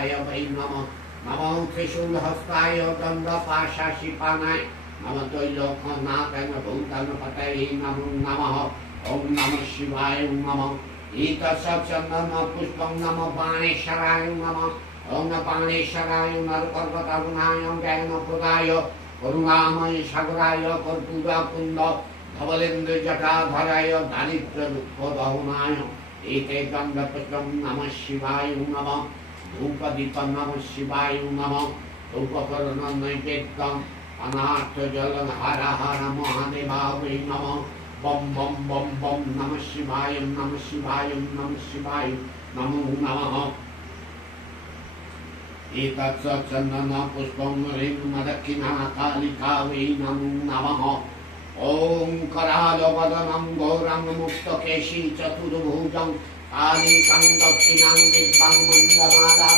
शिवाय वै नमः। नमो त्रिशूलहस्ताय दण्डपाशाशिपानाय नमः त्रैलोक्यनाथाय भूतगणपतये नमो नमः। ओम नमः शिवाय नमः। एतत्सचन्दन पुष्पं नमः बाणेश्वराय नमः। ओम बाणेश्वराय नरपर्वतारुणाय ज्ञानप्रदाय करुणामय सागराय कर्पूरकुण्ड धवलेन्द्र जटाधराय दारिद्र्यदुःखदहनाय एते गन्धपुष्पं नमः शिवाय नमः। धूपदीपं नमः शिवाय नमः। धूपकर्णनैवेद्यम् अनार्थजलं हर हर महादेवाय नमः। बम बम बम बम नमः शिवाय नमः शिवाय नमः शिवाय नमो नमः। एतत् चन्दन पुष्पं ह्रीं दक्षिणा कालिका वै नमो नमः। ओम करालवदनं गौरं मुक्तकेशी चतुर्भुजं कालिकं दक्षिणां दिव्यां मन्दमाला